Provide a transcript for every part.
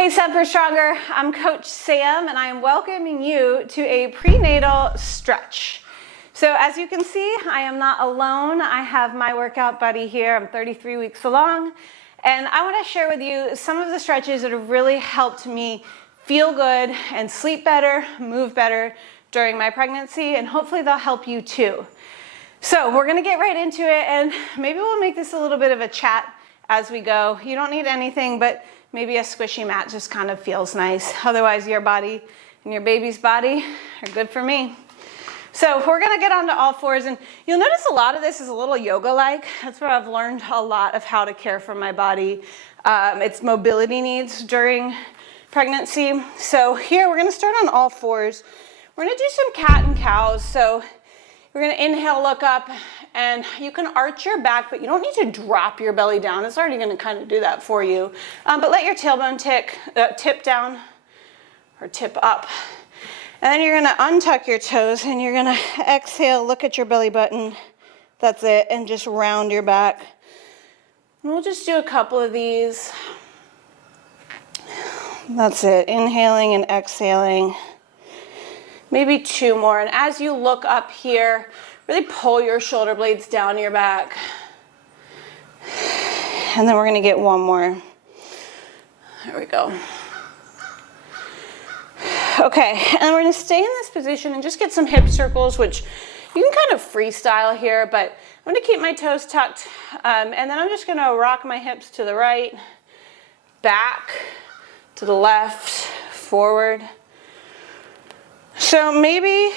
Hey Semper Stronger, I'm Coach Sam and I am welcoming you to a prenatal stretch. So as you can see, I am not alone. I have my workout buddy here. I'm 33 weeks along and I want to share with you some of the stretches that have really helped me feel good and sleep better, move better during my pregnancy, and hopefully they'll help you too. So we're going to get right into it, and maybe we'll make this a little bit of a chat as we go. You don't need anything but maybe a squishy mat just kind of feels nice. Otherwise, your body and your baby's body are good for me. So we're going to get onto all fours, and you'll notice a lot of this is a little yoga-like. That's where I've learned a lot of how to care for my body, its mobility needs during pregnancy. So here we're going to start on all fours. We're going to do some cat and cows. So we're going to inhale, look up, and you can arch your back, but you don't need to drop your belly down. It's already going to kind of do that for you. But let your tailbone tip down or tip up. And then you're going to untuck your toes, and you're going to exhale, look at your belly button. That's it, and just round your back. And we'll just do a couple of these. That's it, inhaling and exhaling. Maybe two more. And as you look up here, really pull your shoulder blades down your back. And then we're going to get one more. There we go. Okay, and we're going to stay in this position and just get some hip circles, which you can kind of freestyle here, but I'm going to keep my toes tucked. And then I'm just going to rock my hips to the right, back, to the left, forward. So maybe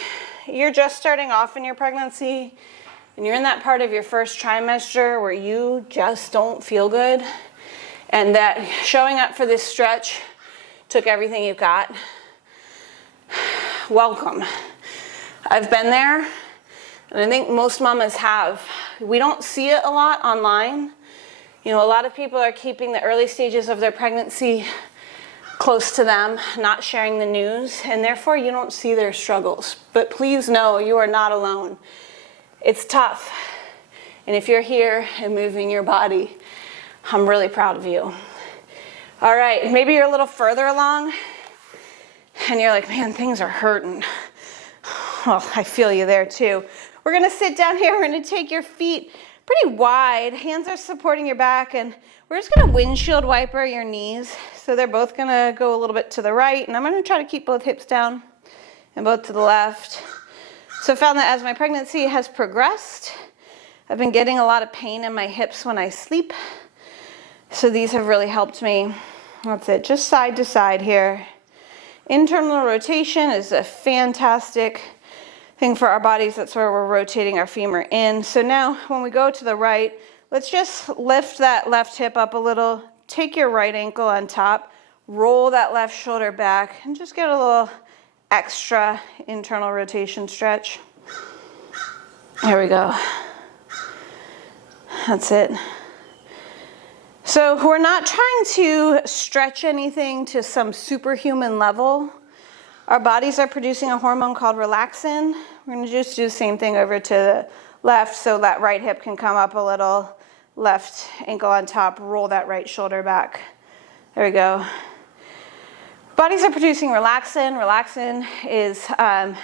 you're just starting off in your pregnancy and you're in that part of your first trimester where you just don't feel good, and that showing up for this stretch took everything you've got. Welcome. I've been there, and I think most mamas have. We don't see it a lot online. You know, a lot of people are keeping the early stages of their pregnancy close to them, not sharing the news, and therefore you don't see their struggles. But please know you are not alone. It's tough. And if you're here and moving your body, I'm really proud of you. All right, maybe you're a little further along and you're like, man, things are hurting. Well, I feel you there too. We're gonna sit down here. We're gonna take your feet pretty wide. Hands are supporting your back, and we're just gonna windshield wiper your knees. So they're both gonna go a little bit to the right, and I'm gonna try to keep both hips down and both to the left. So I found that as my pregnancy has progressed, I've been getting a lot of pain in my hips when I sleep. So these have really helped me. That's it, just side to side here. Internal rotation is a fantastic thing for our bodies. That's where we're rotating our femur in. So now when we go to the right, let's just lift that left hip up a little, take your right ankle on top, roll that left shoulder back, and just get a little extra internal rotation stretch. There we go. That's it. So we're not trying to stretch anything to some superhuman level. Our bodies are producing a hormone called relaxin. We're going to just do the same thing over to the left, so that right hip can come up a little. Left ankle on top, roll that right shoulder back. There we go. Bodies are producing relaxin. Relaxin is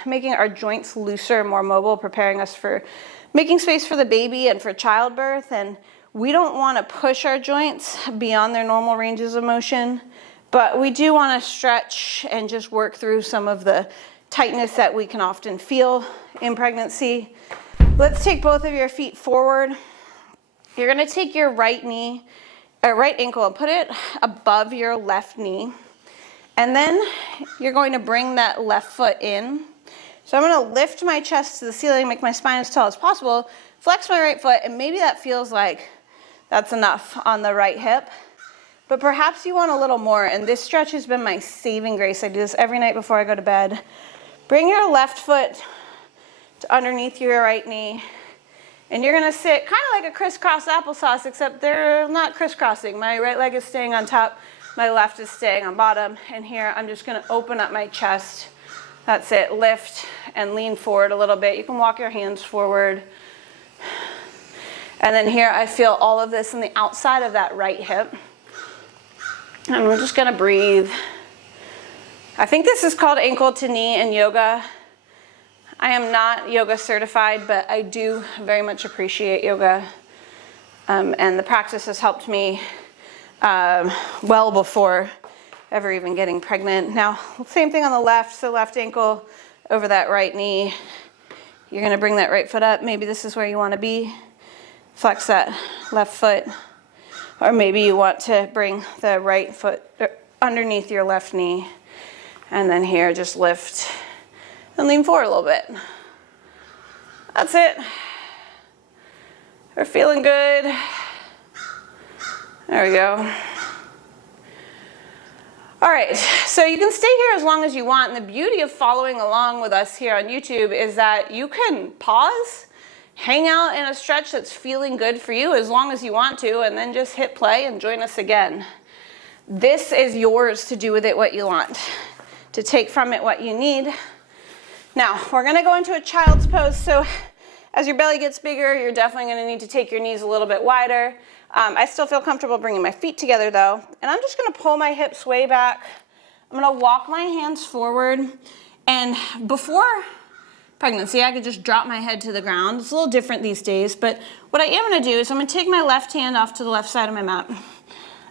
making our joints looser, more mobile, preparing us for making space for the baby and for childbirth. And we don't want to push our joints beyond their normal ranges of motion, but we do want to stretch and just work through some of the tightness that we can often feel in pregnancy. Let's take both of your feet forward. You're going to take your right ankle and put it above your left knee. And then you're going to bring that left foot in. So I'm going to lift my chest to the ceiling, make my spine as tall as possible, flex my right foot, and maybe that feels like that's enough on the right hip. But perhaps you want a little more, and this stretch has been my saving grace. I do this every night before I go to bed. Bring your left foot to underneath your right knee. And you're going to sit kind of like a crisscross applesauce, except they're not crisscrossing. My right leg is staying on top, my left is staying on bottom. And here I'm just going to open up my chest. That's it. Lift and lean forward a little bit. You can walk your hands forward. And then here I feel all of this on the outside of that right hip. And I'm just gonna breathe. I think this is called ankle to knee in yoga. I am not yoga certified, but I do very much appreciate yoga. And the practice has helped me well before ever even getting pregnant. Now, same thing on the left, so left ankle over that right knee. You're gonna bring that right foot up. Maybe this is where you wanna be. Flex that left foot. Or maybe you want to bring the right foot underneath your left knee. And then here, just lift and lean forward a little bit. That's it. We're feeling good. There we go. All right, so you can stay here as long as you want. And the beauty of following along with us here on YouTube is that you can pause, hang out in a stretch that's feeling good for you as long as you want to, and then just hit play and join us again. This is yours to do with it what you want, to take from it what you need. Now, we're gonna go into a child's pose. So as your belly gets bigger, you're definitely gonna need to take your knees a little bit wider. I still feel comfortable bringing my feet together though. And I'm just gonna pull my hips way back. I'm gonna walk my hands forward. And before pregnancy, I could just drop my head to the ground. It's a little different these days, but what I am gonna do is I'm gonna take my left hand off to the left side of my mat. I'm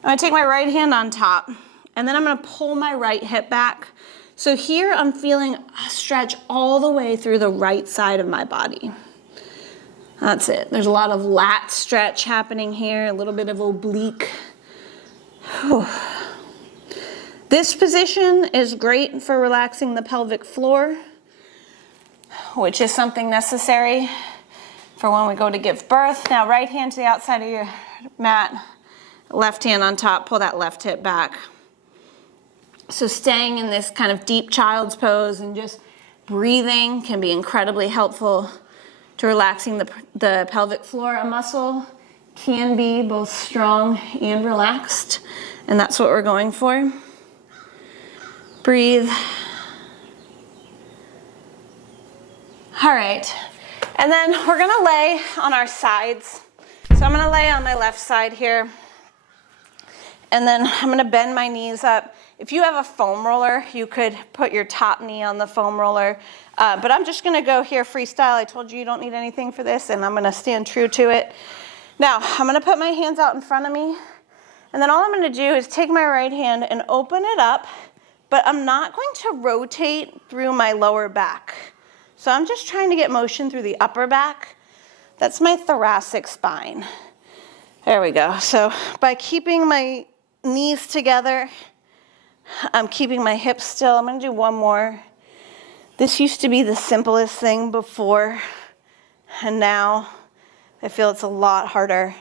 gonna take my right hand on top, and then I'm gonna pull my right hip back. So here I'm feeling a stretch all the way through the right side of my body. That's it. There's a lot of lat stretch happening here, a little bit of oblique. Whew. This position is great for relaxing the pelvic floor, which is something necessary for when we go to give birth. Now, right hand to the outside of your mat, left hand on top, pull that left hip back. So staying in this kind of deep child's pose and just breathing can be incredibly helpful to relaxing the pelvic floor. A muscle can be both strong and relaxed, and that's what we're going for. Breathe. All right, and then we're gonna lay on our sides. So I'm gonna lay on my left side here, and then I'm gonna bend my knees up. If you have a foam roller, you could put your top knee on the foam roller, but I'm just gonna go here freestyle. I told you don't need anything for this, and I'm gonna stand true to it. Now, I'm gonna put my hands out in front of me, and then all I'm gonna do is take my right hand and open it up, but I'm not going to rotate through my lower back. So I'm just trying to get motion through the upper back. That's my thoracic spine. There we go. So by keeping my knees together, I'm keeping my hips still. I'm gonna do one more. This used to be the simplest thing before, and now I feel it's a lot harder,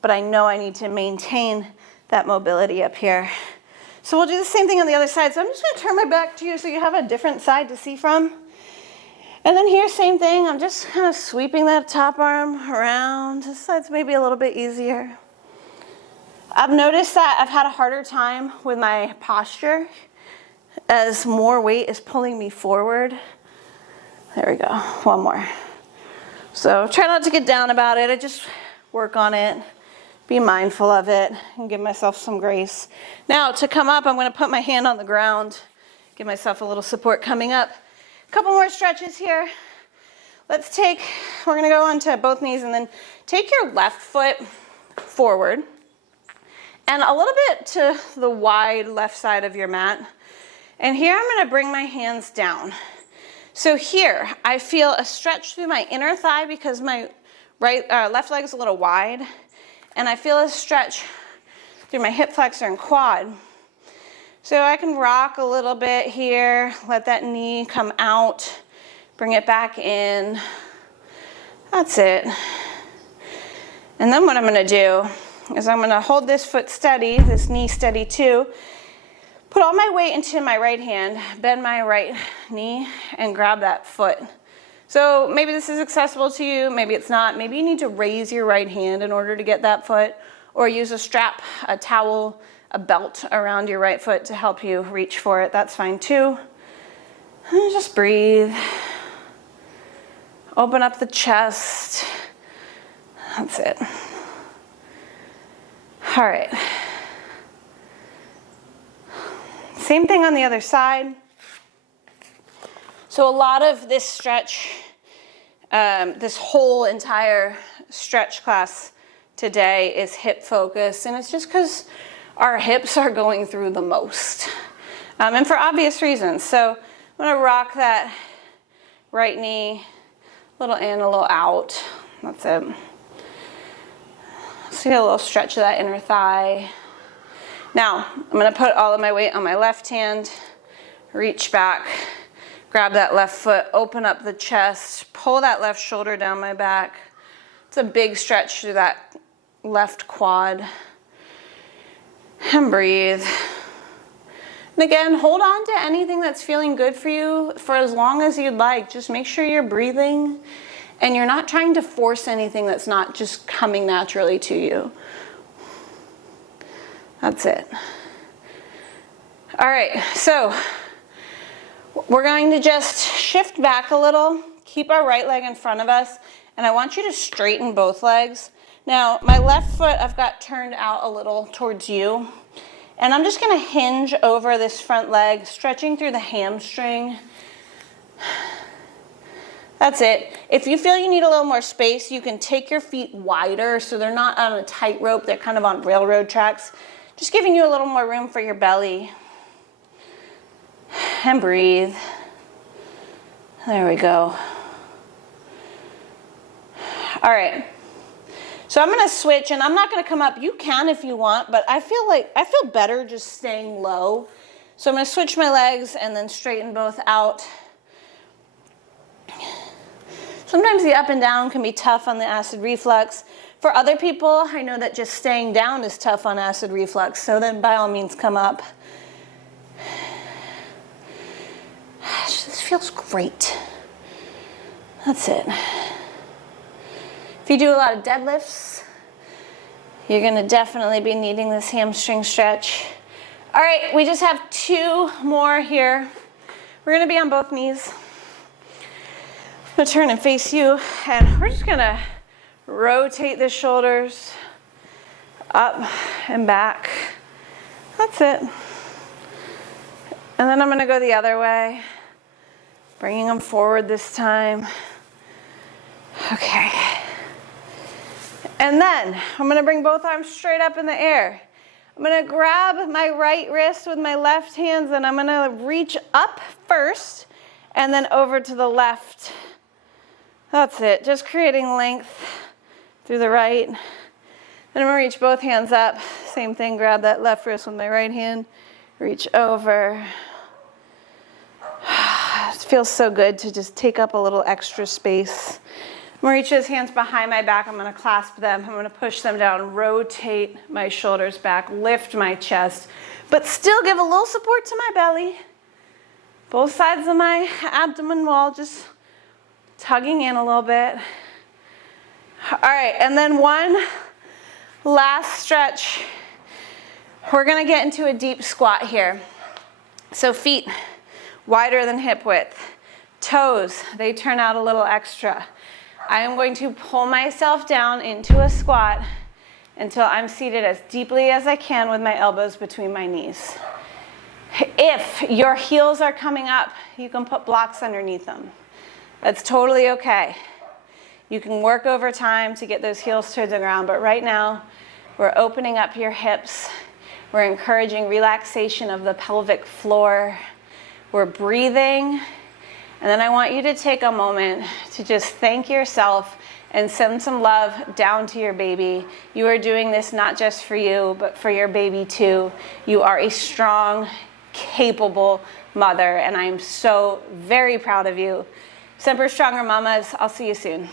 but I know I need to maintain that mobility up here. So we'll do the same thing on the other side. So I'm just gonna turn my back to you so you have a different side to see from. And then here, same thing. I'm just kind of sweeping that top arm around. This side's maybe a little bit easier. I've noticed that I've had a harder time with my posture as more weight is pulling me forward. There we go, one more. So try not to get down about it. I just work on it, be mindful of it, and give myself some grace. Now to come up, I'm gonna put my hand on the ground, give myself a little support coming up. A couple more stretches here. We're gonna go onto both knees and then take your left foot forward and a little bit to the wide left side of your mat. And here I'm gonna bring my hands down. So here, I feel a stretch through my inner thigh because my left leg is a little wide, and I feel a stretch through my hip flexor and quad. So I can rock a little bit here, let that knee come out, bring it back in. That's it. And then what I'm gonna do is I'm gonna hold this foot steady, this knee steady too, put all my weight into my right hand, bend my right knee, and grab that foot. So maybe this is accessible to you, maybe it's not. Maybe you need to raise your right hand in order to get that foot, or use a strap, a towel, a belt around your right foot to help you reach for it. That's fine too. And just breathe. Open up the chest. That's it. All right. Same thing on the other side. So a lot of this stretch, this whole entire stretch class today is hip focused, and it's just because our hips are going through the most, and for obvious reasons. So I'm gonna rock that right knee, a little in, a little out. That's it. Let's get a little stretch of that inner thigh. Now, I'm gonna put all of my weight on my left hand, reach back, grab that left foot, open up the chest, pull that left shoulder down my back. It's a big stretch through that left quad. And breathe. And again, hold on to anything that's feeling good for you for as long as you'd like. Just make sure you're breathing and you're not trying to force anything that's not just coming naturally to you. That's it. All right, so we're going to just shift back a little, keep our right leg in front of us, and I want you to straighten both legs. Now, my left foot I've got turned out a little towards you, and I'm just gonna hinge over this front leg, stretching through the hamstring. That's it. If you feel you need a little more space, you can take your feet wider so they're not on a tightrope, they're kind of on railroad tracks. Just giving you a little more room for your belly. And breathe. There we go. All right. So I'm gonna switch, and I'm not gonna come up. You can if you want, but I feel better just staying low. So I'm gonna switch my legs and then straighten both out. Sometimes the up and down can be tough on the acid reflux. For other people, I know that just staying down is tough on acid reflux, so then by all means come up. This feels great. That's it. If you do a lot of deadlifts, you're gonna definitely be needing this hamstring stretch. All right, we just have 2 more here. We're gonna be on both knees. I'm gonna turn and face you, and we're just gonna rotate the shoulders up and back. That's it. And then I'm gonna go the other way, bringing them forward this time. Okay. And then I'm gonna bring both arms straight up in the air. I'm gonna grab my right wrist with my left hand, and I'm gonna reach up first and then over to the left. That's it, just creating length through the right. Then I'm gonna reach both hands up. Same thing, grab that left wrist with my right hand, reach over. It feels so good to just take up a little extra space. I'm gonna reach those hands behind my back. I'm gonna clasp them. I'm gonna push them down, rotate my shoulders back, lift my chest, but still give a little support to my belly. Both sides of my abdomen wall, just tugging in a little bit. All right, and then one last stretch. We're gonna get into a deep squat here. So feet wider than hip width. Toes, they turn out a little extra. I am going to pull myself down into a squat until I'm seated as deeply as I can with my elbows between my knees. If your heels are coming up, you can put blocks underneath them. That's totally okay. You can work over time to get those heels to the ground, but right now, we're opening up your hips. We're encouraging relaxation of the pelvic floor. We're breathing. And then I want you to take a moment to just thank yourself and send some love down to your baby. You are doing this not just for you, but for your baby too. You are a strong, capable mother, and I am so very proud of you. Semper Stronger Mamas, I'll see you soon.